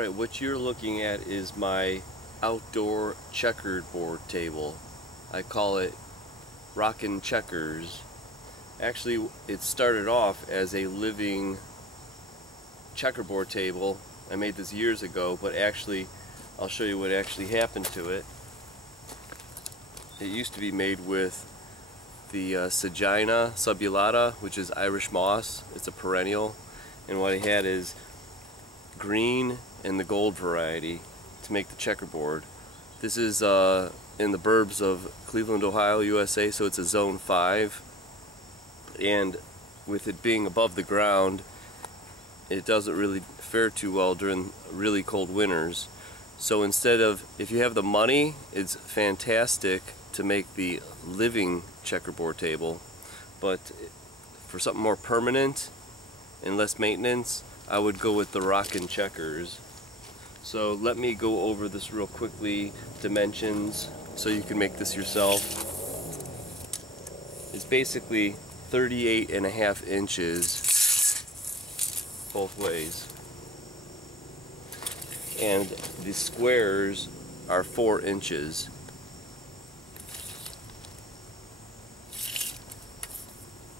Alright, what you're looking at is my outdoor checkered board table. I call it Rockin' Checkers. Actually, it started off as a living checkerboard table. I made this years ago, but actually, I'll show you what actually happened to it. It used to be made with the Sagina subulata, which is Irish moss. It's a perennial, and what I had is green and the gold variety to make the checkerboard. This is in the burbs of Cleveland, Ohio, USA, so it's a zone 5, and with it being above the ground, it doesn't really fare too well during really cold winters. So instead of, if you have the money, it's fantastic to make the living checkerboard table, but for something more permanent and less maintenance, I would go with the Rockin' Checkers. So let me go over this real quickly. Dimensions, so you can make this yourself. It's basically 38.5 inches both ways, and the squares are 4 inches.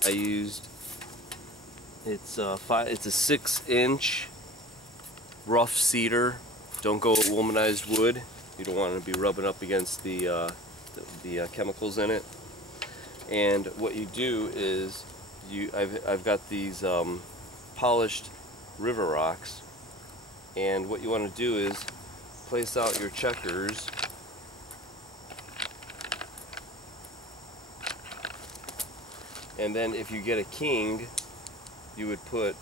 I used, it's a 6-inch rough cedar. Don't go with womanized wood. You don't want to be rubbing up against the chemicals in it. And what you do is, I've got these polished river rocks, and what you want to do is place out your checkers and then if you get a king, you would put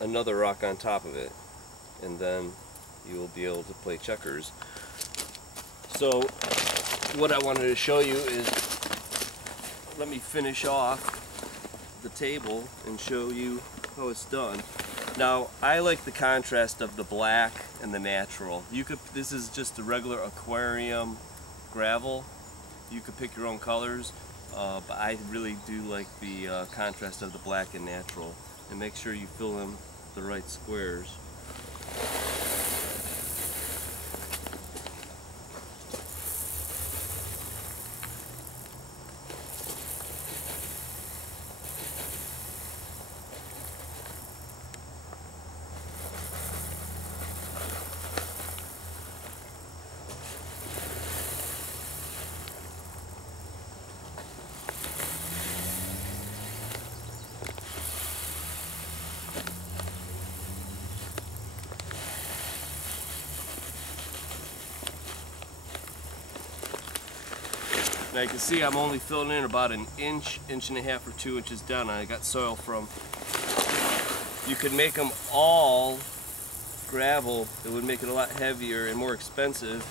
another rock on top of it, and then you will be able to play checkers. So what I wanted to show you is, let me finish off the table and show you how it's done. Now, I like the contrast of the black and the natural. This is just a regular aquarium gravel. You could pick your own colors, but I really do like the contrast of the black and natural. And make sure you fill in the right squares. Now you can see I'm only filling in about an inch, inch and a half, or 2 inches down. I got soil from. You could make them all gravel. It would make it a lot heavier and more expensive,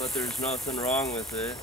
but there's nothing wrong with it.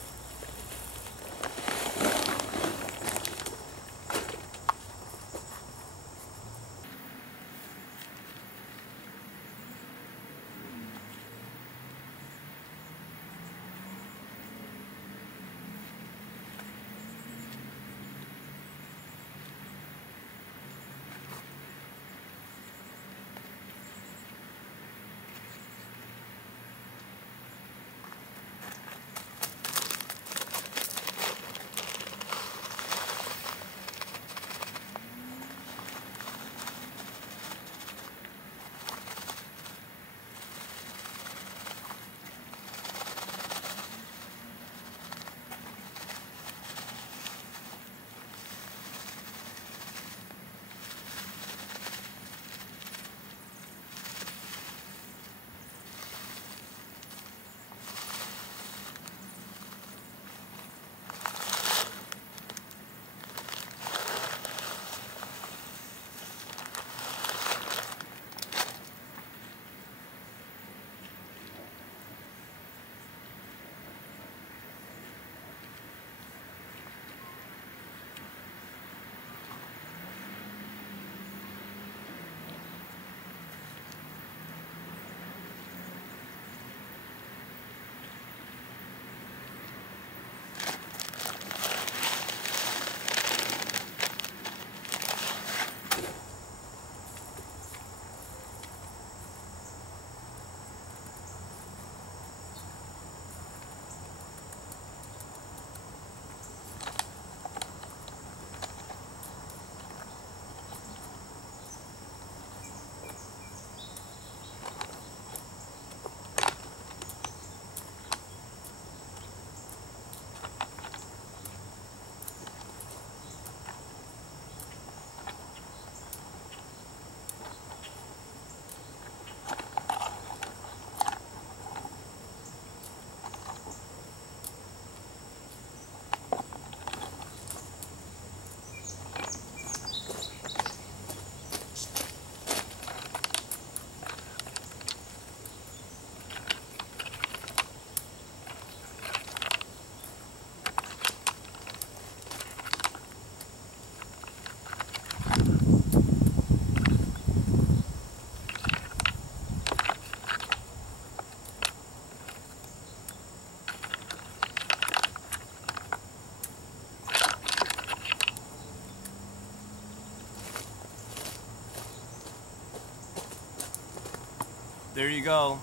there you go.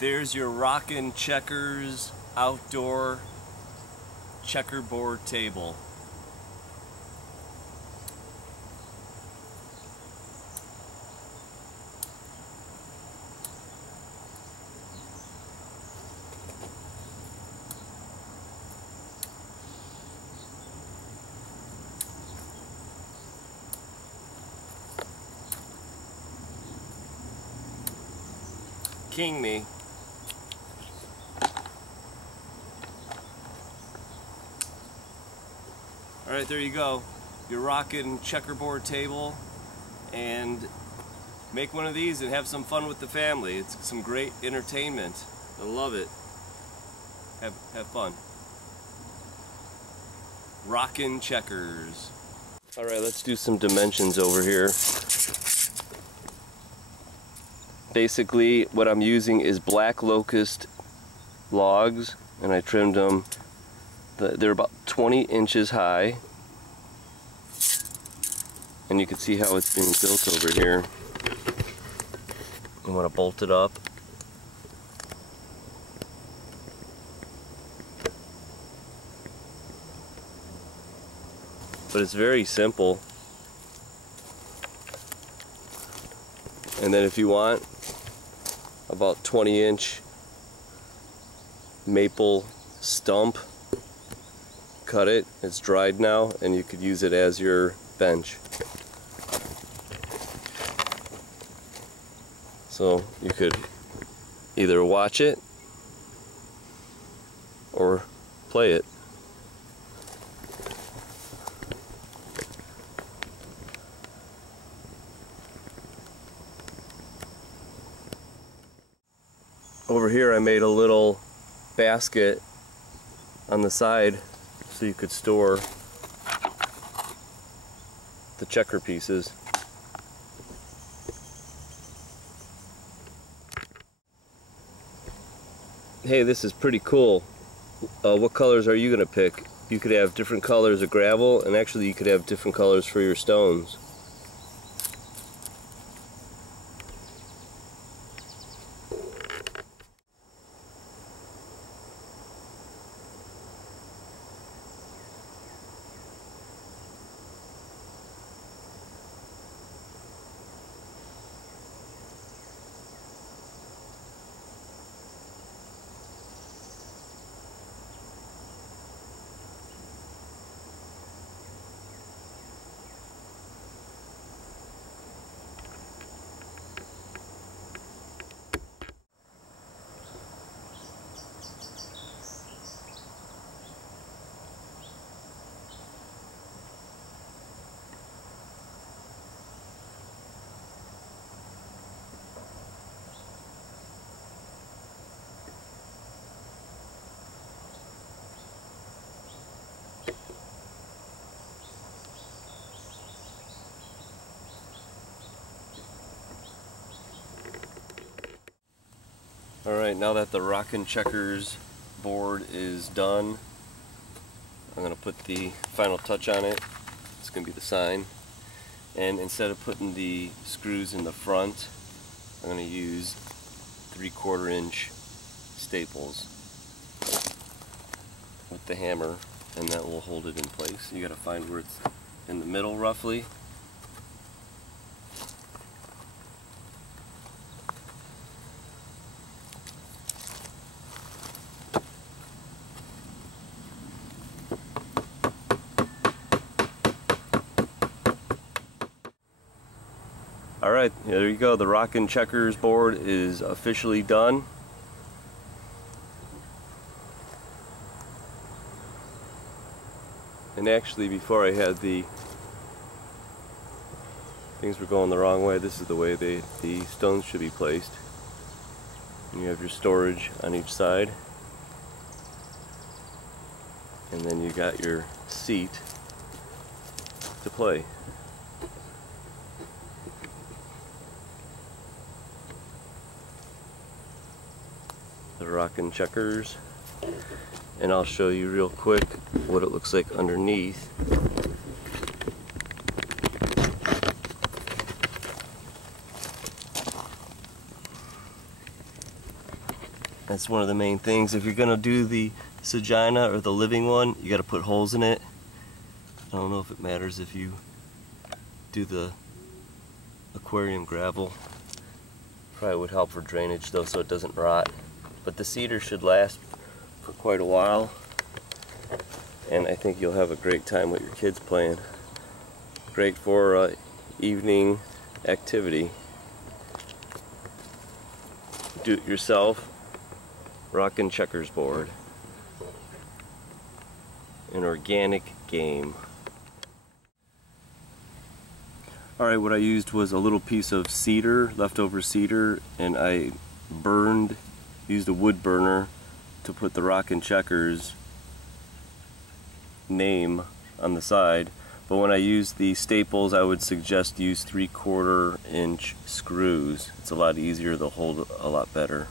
There's your Rockin' Checkers outdoor checkerboard table. King me. Alright, there you go. Your rockin' checkerboard table, and make one of these and have some fun with the family. It's some great entertainment. I love it. Have fun. Rockin' Checkers. Alright, let's do some dimensions over here. Basically, what I'm using is black locust logs, and I trimmed them. They're about 20 inches high, and you can see how it's being built over here. You want to bolt it up. But it's very simple. And then if you want, about 20-inch maple stump, cut it. It's dried now, and you could use it as your bench. So you could either watch it or play it. Over here I made a little basket on the side so you could store the checker pieces. Hey, this is pretty cool. What colors are you gonna pick? You could have different colors of gravel, and actually you could have different colors for your stones. Alright, now that the Rockin' Checkers board is done, I'm going to put the final touch on it. It's going to be the sign. And instead of putting the screws in the front, I'm going to use 3/4 inch staples with the hammer, and that will hold it in place. You got to find where it's in the middle roughly. Alright, there you go. The Rockin' Checkers board is officially done. And actually, before I had things were going the wrong way. This is the way the stones should be placed. And you have your storage on each side. And then you got your seat to play. The Rockin' Checkers, and I'll show you real quick what it looks like underneath. That's one of the main things. If you're gonna do the Sagina or the living one, you gotta put holes in it. I don't know if it matters if you do the aquarium gravel. Probably would help for drainage though, so it doesn't rot. But the cedar should last for quite a while, and I think you'll have a great time with your kids playing. Great for evening activity. Do it yourself. Rockin' checkers board. An organic game. Alright, what I used was a little piece of cedar, leftover cedar, and I used a wood burner to put the Rockin' Checkers name on the side. But when I use the staples, I would suggest use 3/4 inch screws. It's a lot easier, they'll hold a lot better.